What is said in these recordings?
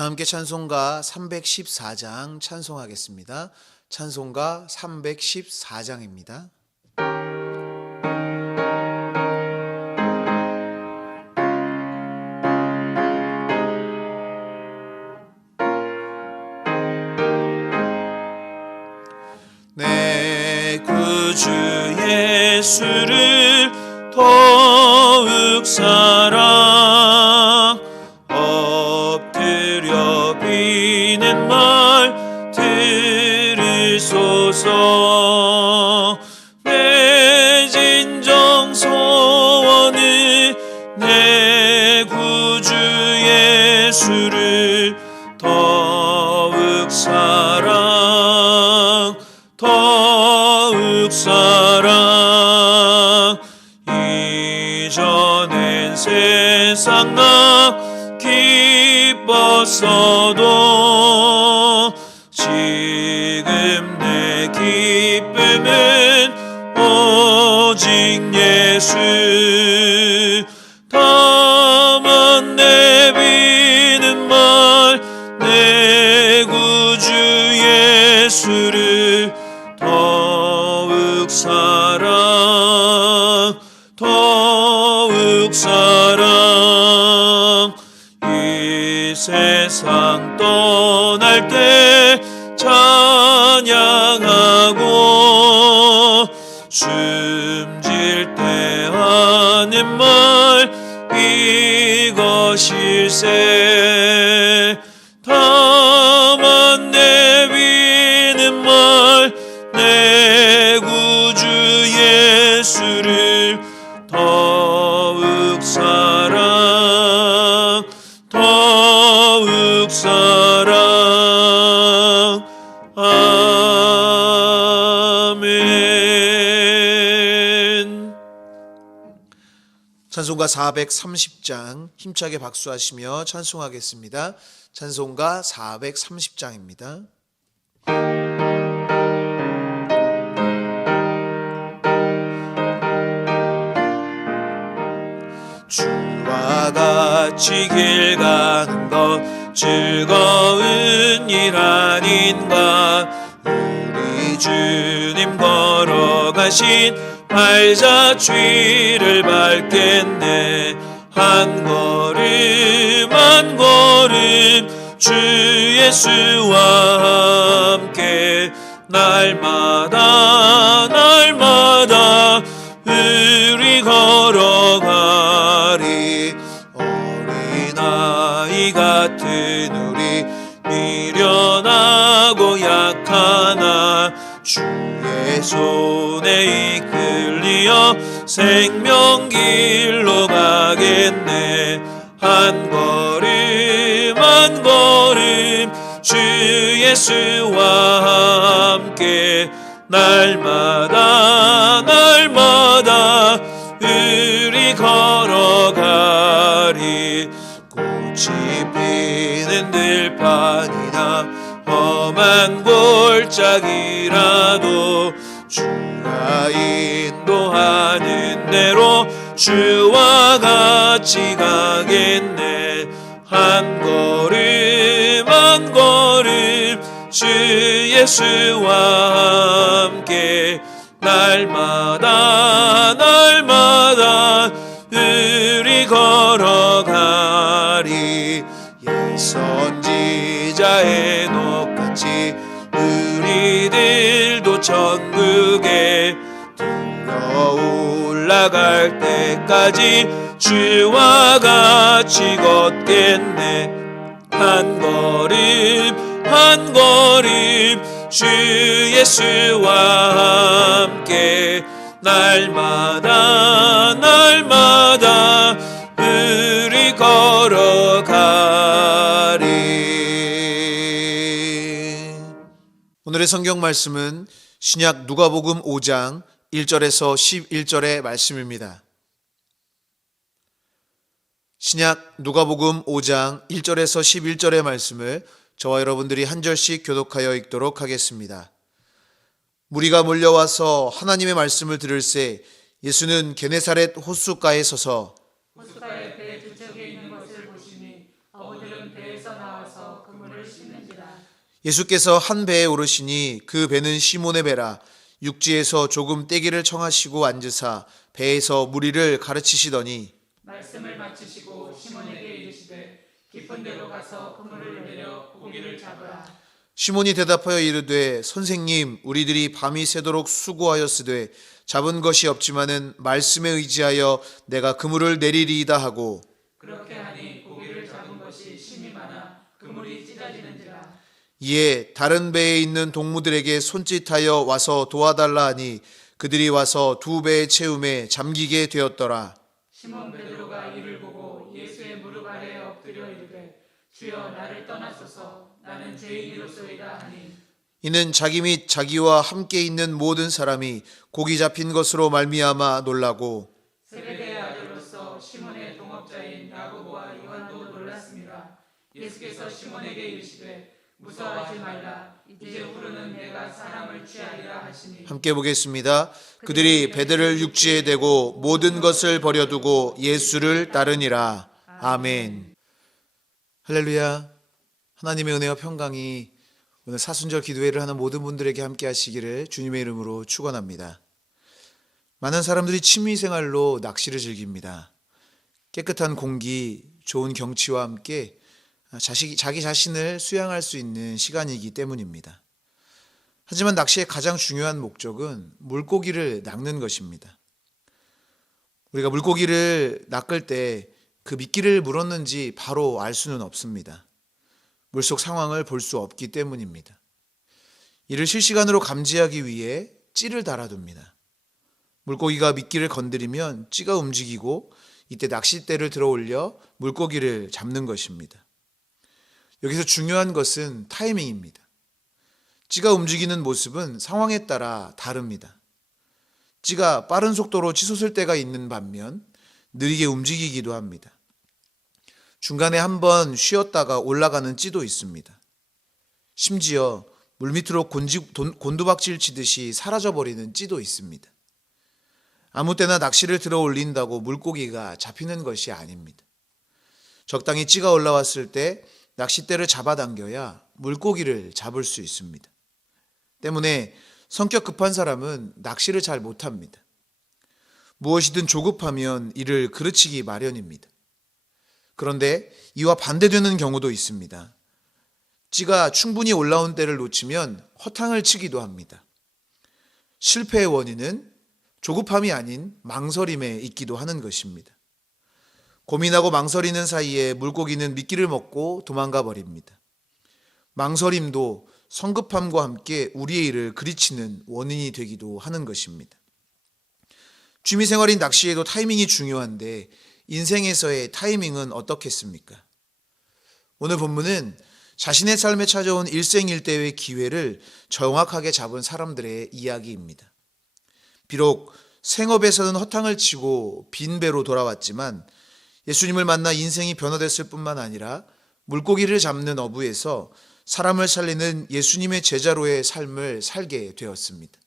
다 함께 찬송가 314장 찬송하겠습니다. 찬송가 314장입니다. 내 구주 예수를 더욱 사랑 엎드려 비는 말 들으소서. 내 진정 소원은 내 구주 예수를 더욱 사랑 더욱 사랑. 이전엔 세상 나 기뻤어도 지금 내 기쁨은 오직 예수. 다만 내비는 말 내 구주 예수를 더욱 사랑 더욱 사랑. 이 세상 떠날 때 찬양하고 숨질 때 하는 말 이것일세. 다만 내비는 말 내 구주 예수를 더욱 사랑 더욱 사랑. 아멘. 찬송가 430장 힘차게 박수하시며 찬송하겠습니다. 찬송가 430장입니다. 주와 같이 길 가는 것 즐거운 일 아닌가. 우리 주님 걸어가신 발자취를 밟겠네. 한 걸음 한 걸음 주 예수와 함께 날마다 날마다 우리 걸어가리. 어린아이 같은 우리 미련하고 약하나 주의 손에 이끌리어 생명길로 가겠네. 한 걸음 한 걸음 주 예수와 함께 날마다 날마다 우리 걸어가리. 꽃이 피는 들판이나 험한 골짜기라도 주가 인도하는 대로 주와 같이 가겠네. 한 걸음 한 걸음 주 예수와 함께 날마다 날마다 우리 걸어가리. 옛 선지자의 녹같이 우리들도 천국에 들려 올라갈 때까지 주와 같이 걷겠네. 한 걸음 한 걸음 주 예수와 함께 날마다 날마다 우리 걸어가리. 오늘의 성경 말씀은 신약 누가복음 5장 1절에서 11절의 말씀입니다. 신약 누가복음 5장 1절에서 11절의 말씀을 저와 여러분들이 한 절씩 교독하여 읽도록 하겠습니다. 무리가 몰려와서 하나님의 말씀을 들을새 예수는 게네사렛 호숫가에 서서 호숫가에 배 두 척이 있는 것을 보시니 어부들은 배에서 나와서 예수께서 한 배에 오르시니 그 배는 시몬의 배라. 육지에서 조금 떼기를 청하시고 앉으사 배에서 무리를 가르치시더니 말씀을 마치시고 시몬에게 이르시되 깊은 데로 가서 그물을 내려 고기를 잡으라. 시몬이 대답하여 이르되 선생님 우리들이 밤이 새도록 수고하였으되 잡은 것이 없지만은 말씀에 의지하여 내가 그물을 내리리이다 하고 그렇게 하니 고기를 잡은 것이 심히 많아 그물이 찢어지는지라. 이에 다른 배에 있는 동무들에게 손짓하여 와서 도와달라 하니 그들이 와서 두 배의 채움에 잠기게 되었더라. 시몬 베드로가 이를 보고 예수의 무릎 아래에 엎드려 이르되 주여 나를 떠나소서 나는 죄인이로소이다 하니 이는 자기 및 자기와 함께 있는 모든 사람이 고기 잡힌 것으로 말미암아 놀라고 세베대의 아들로서 시몬의 동업자인 야고보와 요한도 놀랐습니다. 예수께서 시몬에게 이르시되 무서워하지 말라. 이제 후로는 내가 사람을 취하리라 하시니 함께 보겠습니다. 그들이 배들을 육지에 대고 모든 것을 버려두고 예수를 따르니라. 아멘. 할렐루야. 하나님의 은혜와 평강이 오늘 사순절 기도회를 하는 모든 분들에게 함께 하시기를 주님의 이름으로 축원합니다. 많은 사람들이 취미생활로 낚시를 즐깁니다. 깨끗한 공기, 좋은 경치와 함께 자기 자신을 수양할 수 있는 시간이기 때문입니다. 하지만 낚시의 가장 중요한 목적은 물고기를 낚는 것입니다. 우리가 물고기를 낚을 때 그 미끼를 물었는지 바로 알 수는 없습니다. 물속 상황을 볼 수 없기 때문입니다. 이를 실시간으로 감지하기 위해 찌를 달아둡니다. 물고기가 미끼를 건드리면 찌가 움직이고 이때 낚싯대를 들어 올려 물고기를 잡는 것입니다. 여기서 중요한 것은 타이밍입니다. 찌가 움직이는 모습은 상황에 따라 다릅니다. 찌가 빠른 속도로 치솟을 때가 있는 반면 느리게 움직이기도 합니다. 중간에 한번 쉬었다가 올라가는 찌도 있습니다. 심지어 물밑으로 곤두박질 치듯이 사라져버리는 찌도 있습니다. 아무 때나 낚시를 들어 올린다고 물고기가 잡히는 것이 아닙니다. 적당히 찌가 올라왔을 때 낚싯대를 잡아당겨야 물고기를 잡을 수 있습니다. 때문에 성격 급한 사람은 낚시를 잘 못합니다. 무엇이든 조급하면 이를 그르치기 마련입니다. 그런데 이와 반대되는 경우도 있습니다. 찌가 충분히 올라온 때를 놓치면 허탕을 치기도 합니다. 실패의 원인은 조급함이 아닌 망설임에 있기도 하는 것입니다. 고민하고 망설이는 사이에 물고기는 미끼를 먹고 도망가 버립니다. 망설임도 성급함과 함께 우리의 일을 그르치는 원인이 되기도 하는 것입니다. 취미생활인 낚시에도 타이밍이 중요한데 인생에서의 타이밍은 어떻겠습니까? 오늘 본문은 자신의 삶에 찾아온 일생일대의 기회를 정확하게 잡은 사람들의 이야기입니다. 비록 생업에서는 허탕을 치고 빈 배로 돌아왔지만 예수님을 만나 인생이 변화됐을 뿐만 아니라 물고기를 잡는 어부에서 사람을 살리는 예수님의 제자로의 삶을 살게 되었습니다.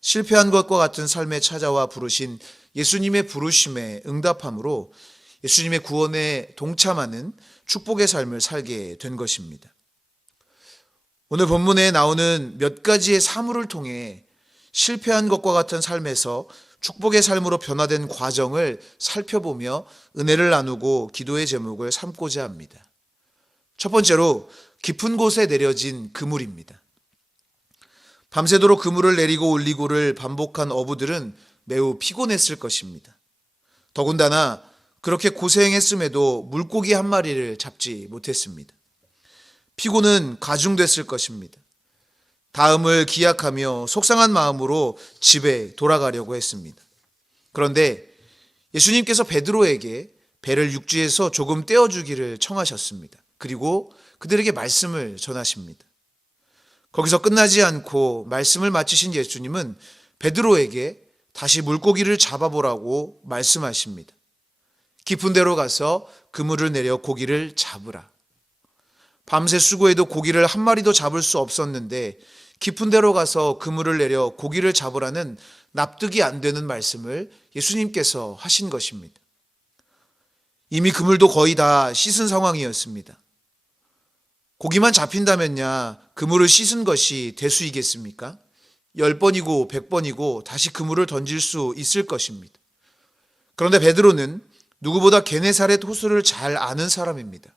실패한 것과 같은 삶에 찾아와 부르신 예수님의 부르심에 응답함으로 예수님의 구원에 동참하는 축복의 삶을 살게 된 것입니다. 오늘 본문에 나오는 몇 가지의 사물을 통해 실패한 것과 같은 삶에서 축복의 삶으로 변화된 과정을 살펴보며 은혜를 나누고 기도의 제목을 삼고자 합니다. 첫 번째로 깊은 곳에 내려진 그물입니다. 밤새도록 그물을 내리고 올리고를 반복한 어부들은 매우 피곤했을 것입니다. 더군다나 그렇게 고생했음에도 물고기 한 마리를 잡지 못했습니다. 피곤은 가중됐을 것입니다. 다음을 기약하며 속상한 마음으로 집에 돌아가려고 했습니다. 그런데 예수님께서 베드로에게 배를 육지에서 조금 떼어주기를 청하셨습니다. 그리고 그들에게 말씀을 전하십니다. 거기서 끝나지 않고 말씀을 마치신 예수님은 베드로에게 다시 물고기를 잡아보라고 말씀하십니다. 깊은 데로 가서 그물을 내려 고기를 잡으라. 밤새 수고해도 고기를 한 마리도 잡을 수 없었는데 깊은 데로 가서 그물을 내려 고기를 잡으라는 납득이 안 되는 말씀을 예수님께서 하신 것입니다. 이미 그물도 거의 다 씻은 상황이었습니다. 고기만 잡힌다면야 그물을 씻은 것이 대수이겠습니까? 10번이고 100번이고 다시 그물을 던질 수 있을 것입니다. 그런데 베드로는 누구보다 게네사렛 호수를 잘 아는 사람입니다.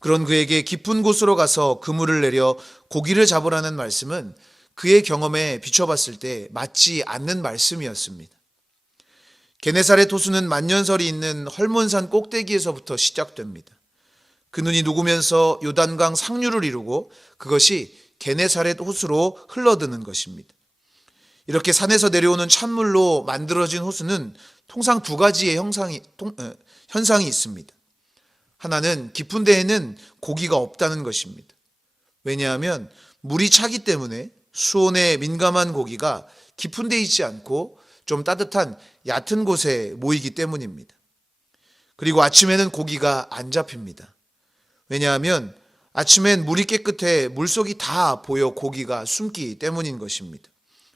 그런 그에게 깊은 곳으로 가서 그물을 내려 고기를 잡으라는 말씀은 그의 경험에 비춰봤을 때 맞지 않는 말씀이었습니다. 게네사렛 호수는 만년설이 있는 헐몬산 꼭대기에서부터 시작됩니다. 그 눈이 녹으면서 요단강 상류를 이루고 그것이 게네사렛 호수로 흘러드는 것입니다. 이렇게 산에서 내려오는 찬물로 만들어진 호수는 통상 두 가지의 현상이 있습니다. 하나는 깊은 데에는 고기가 없다는 것입니다. 왜냐하면 물이 차기 때문에 수온에 민감한 고기가 깊은 데 있지 않고 좀 따뜻한 얕은 곳에 모이기 때문입니다. 그리고 아침에는 고기가 안 잡힙니다. 왜냐하면 아침엔 물이 깨끗해 물속이 다 보여 고기가 숨기 때문인 것입니다.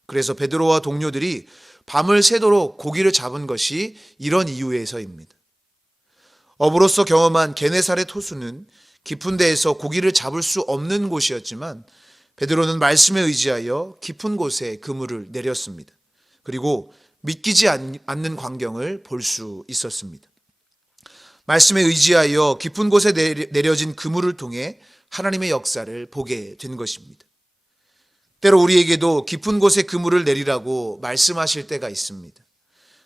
그래서 베드로와 동료들이 밤을 새도록 고기를 잡은 것이 이런 이유에서입니다. 어부로서 경험한 게네사렛 호수는 깊은 데에서 고기를 잡을 수 없는 곳이었지만 베드로는 말씀에 의지하여 깊은 곳에 그물을 내렸습니다. 그리고 믿기지 않는 광경을 볼 수 있었습니다. 말씀에 의지하여 깊은 곳에 내려진 그물을 통해 하나님의 역사를 보게 된 것입니다. 때로 우리에게도 깊은 곳에 그물을 내리라고 말씀하실 때가 있습니다.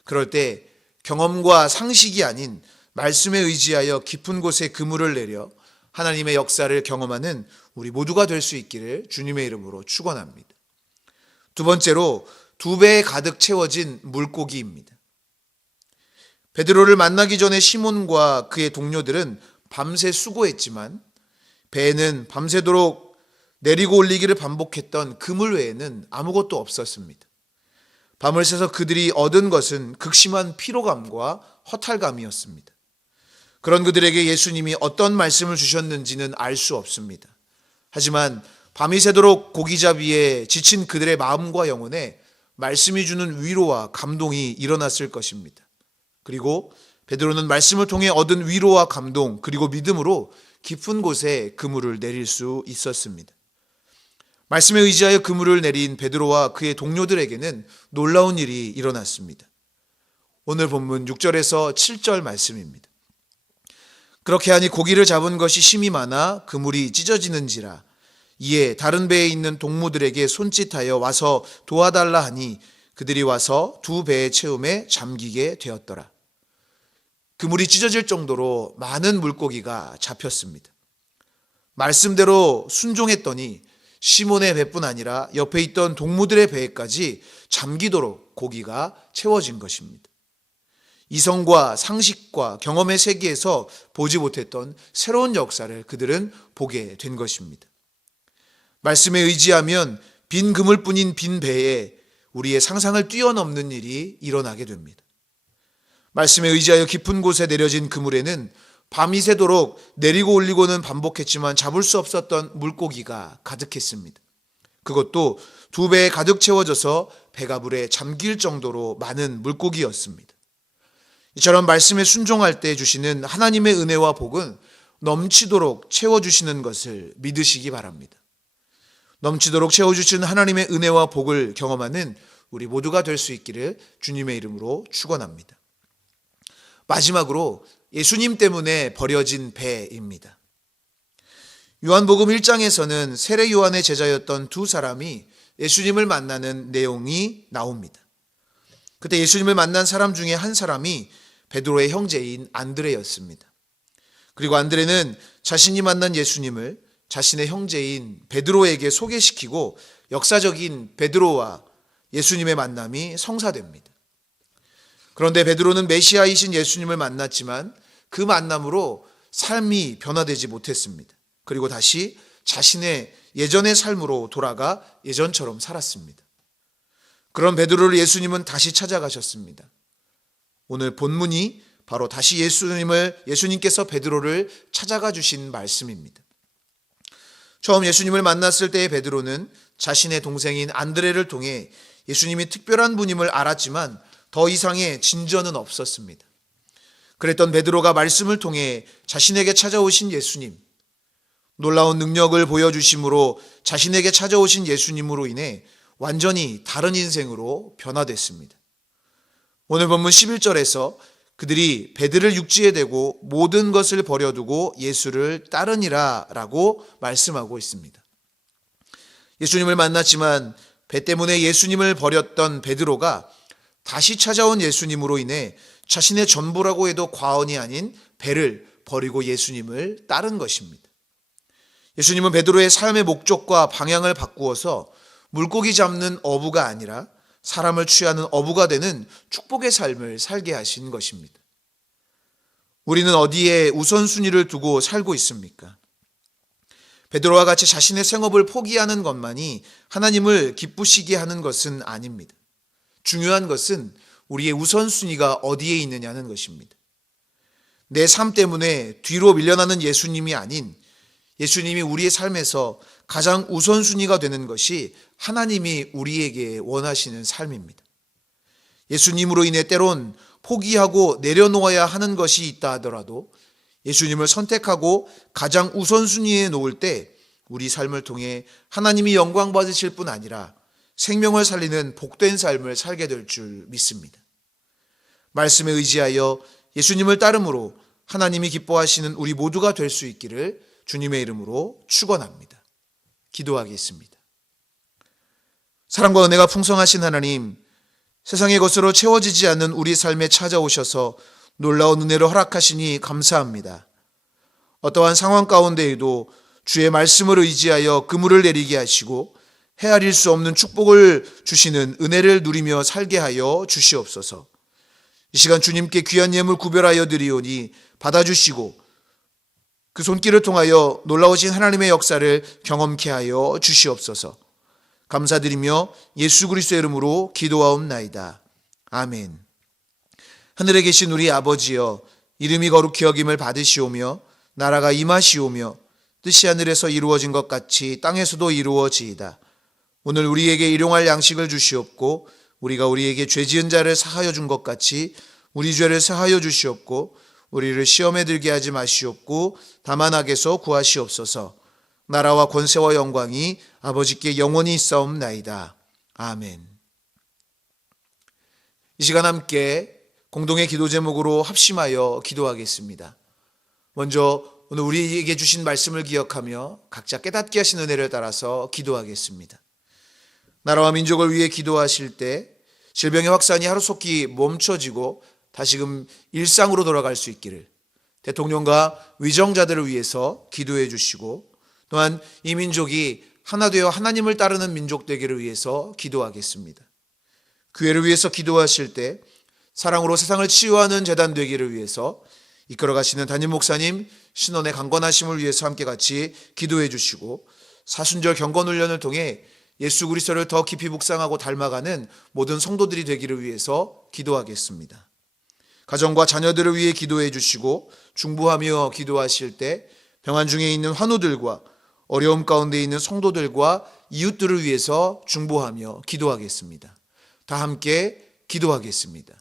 그럴 때 경험과 상식이 아닌 말씀에 의지하여 깊은 곳에 그물을 내려 하나님의 역사를 경험하는 우리 모두가 될 수 있기를 주님의 이름으로 축원합니다. 두 번째로 2배에 가득 채워진 물고기입니다. 베드로를 만나기 전에 시몬과 그의 동료들은 밤새 수고했지만 배에는 밤새도록 내리고 올리기를 반복했던 그물 외에는 아무것도 없었습니다. 밤을 새서 그들이 얻은 것은 극심한 피로감과 허탈감이었습니다. 그런 그들에게 예수님이 어떤 말씀을 주셨는지는 알 수 없습니다. 하지만 밤이 새도록 고기잡이에 지친 그들의 마음과 영혼에 말씀이 주는 위로와 감동이 일어났을 것입니다. 그리고 베드로는 말씀을 통해 얻은 위로와 감동 그리고 믿음으로 깊은 곳에 그물을 내릴 수 있었습니다. 말씀에 의지하여 그물을 내린 베드로와 그의 동료들에게는 놀라운 일이 일어났습니다. 오늘 본문 6절에서 7절 말씀입니다. 그렇게 하니 고기를 잡은 것이 심이 많아 그물이 찢어지는지라. 이에 다른 배에 있는 동무들에게 손짓하여 와서 도와달라 하니 그들이 와서 2배의 채움에 잠기게 되었더라. 그물이 찢어질 정도로 많은 물고기가 잡혔습니다. 말씀대로 순종했더니 시몬의 배뿐 아니라 옆에 있던 동무들의 배에까지 잠기도록 고기가 채워진 것입니다. 이성과 상식과 경험의 세계에서 보지 못했던 새로운 역사를 그들은 보게 된 것입니다. 말씀에 의지하면 빈 그물뿐인 빈 배에 우리의 상상을 뛰어넘는 일이 일어나게 됩니다. 말씀에 의지하여 깊은 곳에 내려진 그물에는 밤이 새도록 내리고 올리고는 반복했지만 잡을 수 없었던 물고기가 가득했습니다. 그것도 2배에 가득 채워져서 배가 물에 잠길 정도로 많은 물고기였습니다. 이처럼 말씀에 순종할 때 주시는 하나님의 은혜와 복은 넘치도록 채워주시는 것을 믿으시기 바랍니다. 넘치도록 채워주시는 하나님의 은혜와 복을 경험하는 우리 모두가 될 수 있기를 주님의 이름으로 축원합니다. 마지막으로 예수님 때문에 버려진 배입니다. 요한복음 1장에서는 세례 요한의 제자였던 두 사람이 예수님을 만나는 내용이 나옵니다. 그때 예수님을 만난 사람 중에 한 사람이 베드로의 형제인 안드레였습니다. 그리고 안드레는 자신이 만난 예수님을 자신의 형제인 베드로에게 소개시키고 역사적인 베드로와 예수님의 만남이 성사됩니다. 그런데 베드로는 메시아이신 예수님을 만났지만 그 만남으로 삶이 변화되지 못했습니다. 그리고 다시 자신의 예전의 삶으로 돌아가 예전처럼 살았습니다. 그런 베드로를 예수님은 다시 찾아가셨습니다. 오늘 본문이 바로 다시 예수님께서 베드로를 찾아가 주신 말씀입니다. 처음 예수님을 만났을 때의 베드로는 자신의 동생인 안드레를 통해 예수님이 특별한 분임을 알았지만 더 이상의 진전은 없었습니다. 그랬던 베드로가 말씀을 통해 자신에게 찾아오신 예수님, 놀라운 능력을 보여주심으로 자신에게 찾아오신 예수님으로 인해 완전히 다른 인생으로 변화됐습니다. 오늘 본문 11절에서 그들이 배들을 육지에 대고 모든 것을 버려두고 예수를 따르니라 라고 말씀하고 있습니다. 예수님을 만났지만 배 때문에 예수님을 버렸던 베드로가 다시 찾아온 예수님으로 인해 자신의 전부라고 해도 과언이 아닌 배를 버리고 예수님을 따른 것입니다. 예수님은 베드로의 삶의 목적과 방향을 바꾸어서 물고기 잡는 어부가 아니라 사람을 취하는 어부가 되는 축복의 삶을 살게 하신 것입니다. 우리는 어디에 우선순위를 두고 살고 있습니까? 베드로와 같이 자신의 생업을 포기하는 것만이 하나님을 기쁘시게 하는 것은 아닙니다. 중요한 것은 우리의 우선순위가 어디에 있느냐는 것입니다. 내 삶 때문에 뒤로 밀려나는 예수님이 아닌 예수님이 우리의 삶에서 가장 우선순위가 되는 것이 하나님이 우리에게 원하시는 삶입니다. 예수님으로 인해 때론 포기하고 내려놓아야 하는 것이 있다 하더라도 예수님을 선택하고 가장 우선순위에 놓을 때 우리 삶을 통해 하나님이 영광 받으실 뿐 아니라 생명을 살리는 복된 삶을 살게 될 줄 믿습니다. 말씀에 의지하여 예수님을 따름으로 하나님이 기뻐하시는 우리 모두가 될 수 있기를 주님의 이름으로 축원합니다. 기도하겠습니다. 사랑과 은혜가 풍성하신 하나님, 세상의 것으로 채워지지 않는 우리 삶에 찾아오셔서 놀라운 은혜를 허락하시니 감사합니다. 어떠한 상황 가운데에도 주의 말씀을 의지하여 그물을 내리게 하시고 헤아릴 수 없는 축복을 주시는 은혜를 누리며 살게 하여 주시옵소서. 이 시간 주님께 귀한 예물 구별하여 드리오니 받아주시고 그 손길을 통하여 놀라우신 하나님의 역사를 경험케 하여 주시옵소서. 감사드리며 예수 그리스도의 이름으로 기도하옵나이다. 아멘. 하늘에 계신 우리 아버지여, 이름이 거룩히 여김을 받으시오며 나라가 임하시오며 뜻이 하늘에서 이루어진 것 같이 땅에서도 이루어지이다. 오늘 우리에게 일용할 양식을 주시옵고 우리가 우리에게 죄 지은 자를 사하여 준 것 같이 우리 죄를 사하여 주시옵고 우리를 시험에 들게 하지 마시옵고 다만 악에서 구하시옵소서. 나라와 권세와 영광이 아버지께 영원히 있사옵나이다. 아멘. 이 시간 함께 공동의 기도 제목으로 합심하여 기도하겠습니다. 먼저 오늘 우리에게 주신 말씀을 기억하며 각자 깨닫게 하신 은혜를 따라서 기도하겠습니다. 나라와 민족을 위해 기도하실 때 질병의 확산이 하루속히 멈춰지고 다시금 일상으로 돌아갈 수 있기를 대통령과 위정자들을 위해서 기도해 주시고 또한 이 민족이 하나 되어 하나님을 따르는 민족 되기를 위해서 기도하겠습니다. 교회를 위해서 기도하실 때 사랑으로 세상을 치유하는 재단 되기를 위해서 이끌어 가시는 담임 목사님 신원의 강건하심을 위해서 함께 같이 기도해 주시고 사순절 경건 훈련을 통해 예수 그리스도를 더 깊이 묵상하고 닮아가는 모든 성도들이 되기를 위해서 기도하겠습니다. 가정과 자녀들을 위해 기도해 주시고 중보하며 기도하실 때 병환 중에 있는 환우들과 어려움 가운데 있는 성도들과 이웃들을 위해서 중보하며 기도하겠습니다. 다 함께 기도하겠습니다.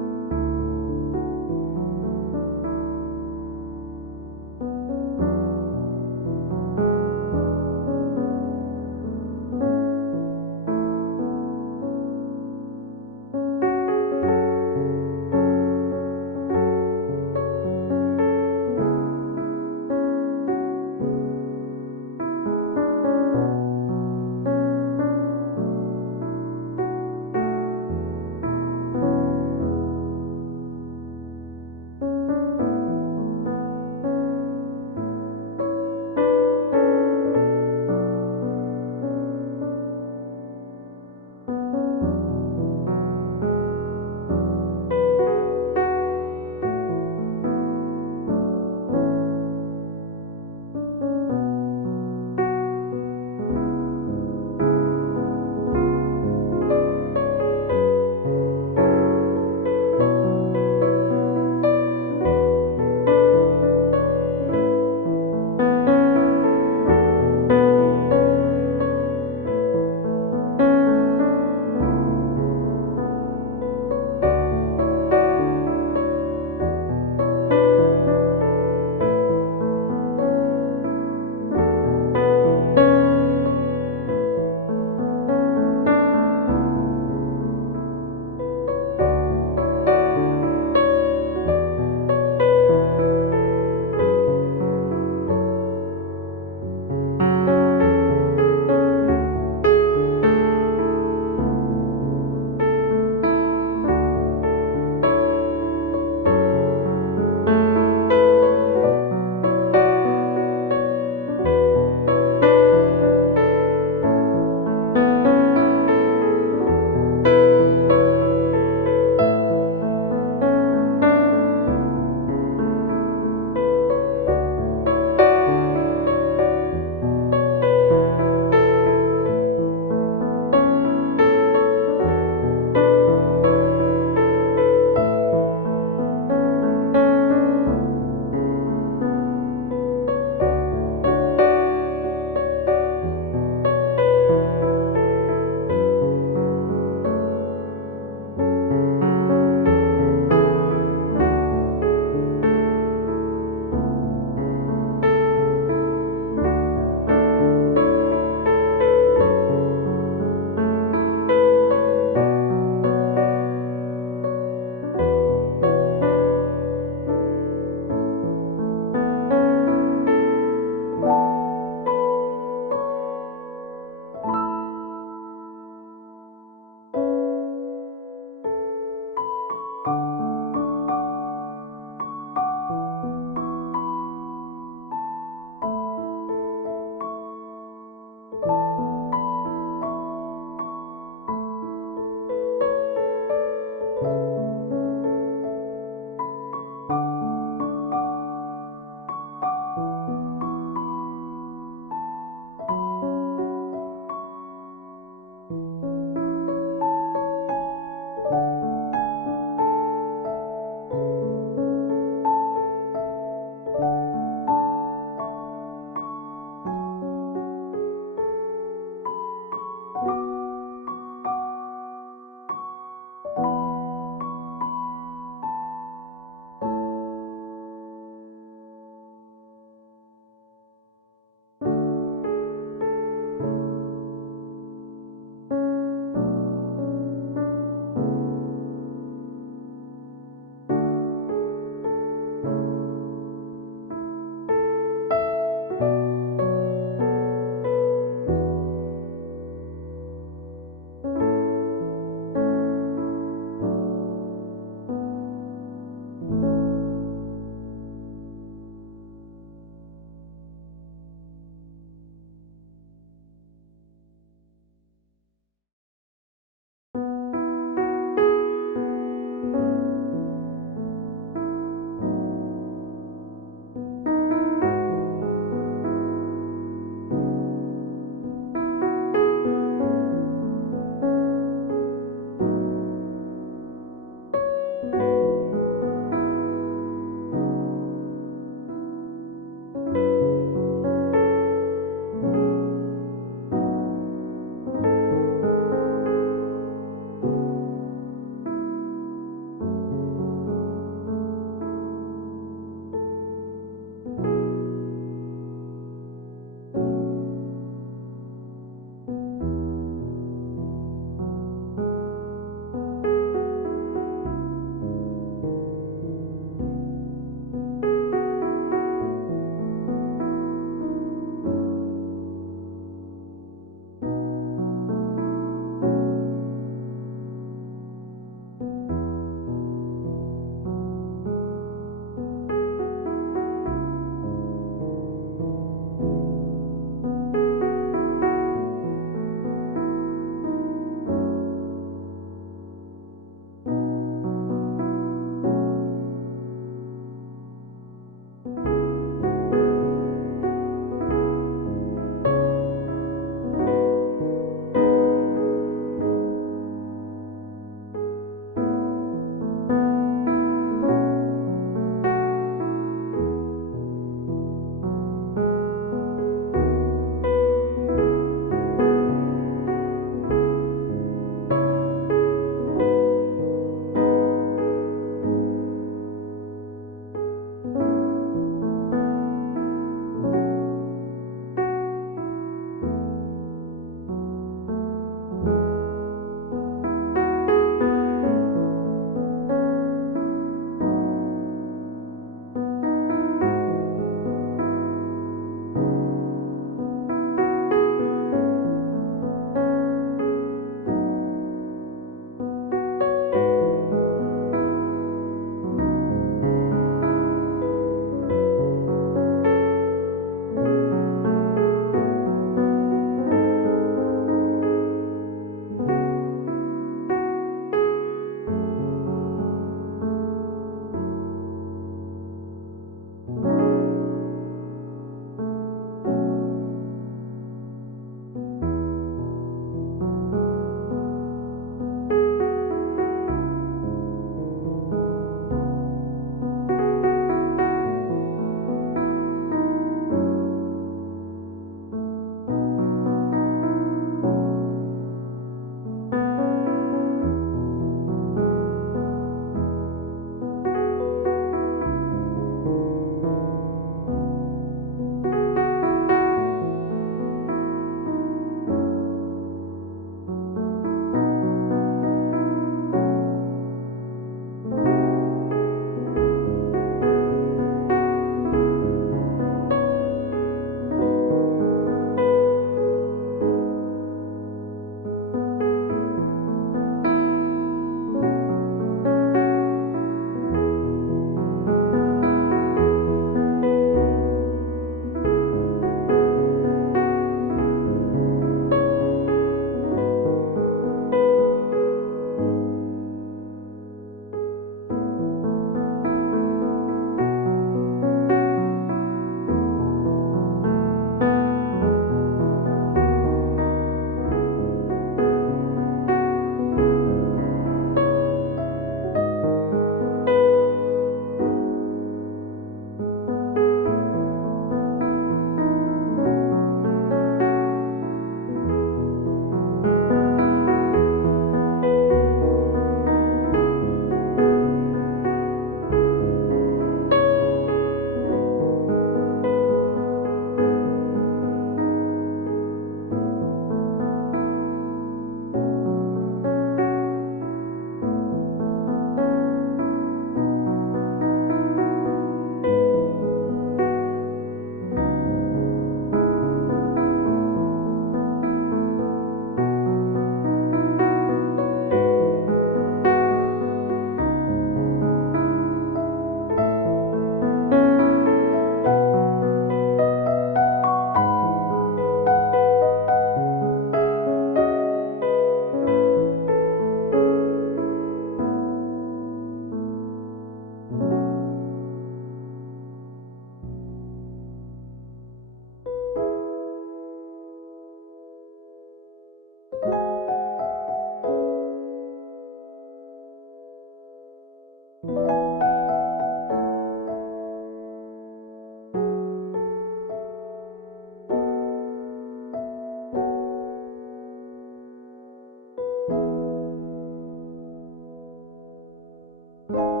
아멘.